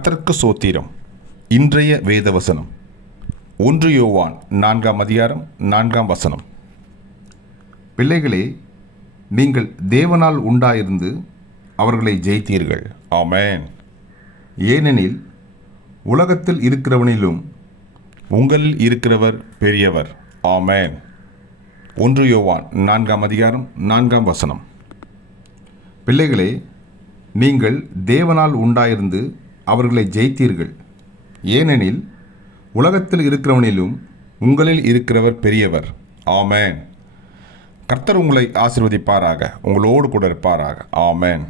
கர்த்தருக்கு சோத்திரம். இன்றைய வேதவசனம் 1 யோவான் 4ஆம் அதிகாரம் 4ஆம் வசனம். பிள்ளைகளே, நீங்கள் தேவனால் உண்டாயிருந்து அவர்களை ஜெயித்தீர்கள். ஆமென். ஏனெனில் உலகத்தில் இருக்கிறவனிலும் உங்களில் இருக்கிறவர் பெரியவர். ஆமென். 1 யோவான் 4ஆம் அதிகாரம் 4ஆம் வசனம். பிள்ளைகளே, நீங்கள் தேவனால் உண்டாயிருந்து அவர்களை ஜெயித்தீர்கள். ஏனெனில் உலகத்தில் இருக்கிறவனிலும் உங்களில் இருக்கிறவர் பெரியவர். ஆமென். கர்த்தர் உங்களை ஆசீர்வதிப்பாராக, உங்களோடு கூட இருப்பாராக. ஆமென்.